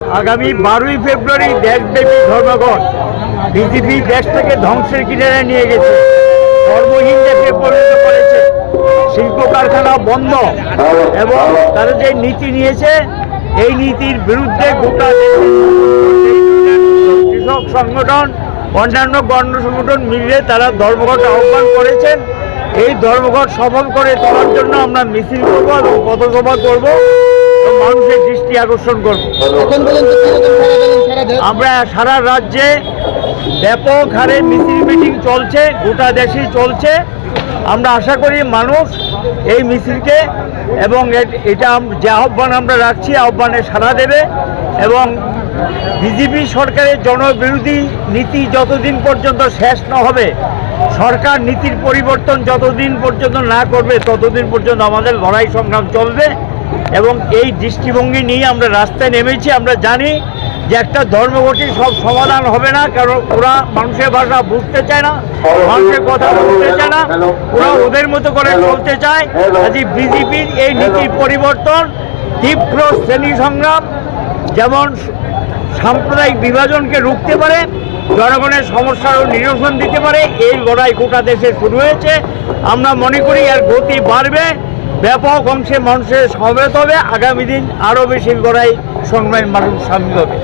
আগামী বারোই ফেব্রুয়ারি দেশব্যাপী ধর্মঘট। বিজেপি দেশটাকে ধ্বংসের কিনারে নিয়ে গেছে। কর্মহীন দেশে পরিণত করেছে। শিল্প কারখানা বন্ধ। এবং তারা যে নীতি নিয়েছে, এই নীতির বিরুদ্ধে গোটা কৃষক সংগঠন, অন্যান্য গণ সংগঠন মিলে তারা ধর্মঘট আহ্বান করেছেন। এই ধর্মঘট সফল করে তোলার জন্য আমরা মিছিল করব এবং পথসভা করব। মানুষের দৃষ্টি আকর্ষণ করব। দেশ আমরা সারা রাজ্যে ব্যাপক হারে মিছিল মিটিং চলছে গোটা দেশেই চলছে। আমরা আশা করি মানুষ এই মিছিলকে এবং এটা যে আহ্বান আমরা রাখছি আহ্বানে সাড়া দেবে এবং বিজেপি সরকারের জনবিরোধী নীতি যতদিন পর্যন্ত শেষ না হবে সরকার নীতির পরিবর্তন যতদিন পর্যন্ত না করবে ততদিন পর্যন্ত আমাদের লড়াই সংগ্রাম চলবে। এবং এই দৃষ্টিভঙ্গি নিয়ে আমরা রাস্তায় নেমেছি, আমরা জানি যে একটা ধর্মঘটির সব সমাধান হবে না, কারণ ওরা মানুষের ভাষা বুঝতে চায় না, মানুষের কথা বুঝতে চায় না, ওরা ওদের মতো করে চলতে চায়। কাজে বিজেপির এই নীতির পরিবর্তন, তীব্র শ্রেণি সংগ্রাম, যেমন সাম্প্রদায়িক বিভাজনকে রুখতে পারে, জনগণের সমস্যারও নিরসন দিতে পারে, এই লড়াই গোটা দেশে শুরু হয়েছে। আমরা মনে করি এর গতি বাড়বে। ব্যাপক অংশে মানুষের সমাবেত হবে। আগামী দিন আরও বেশি গড়াই সংগ্রামী মানুষ সামিল হবে।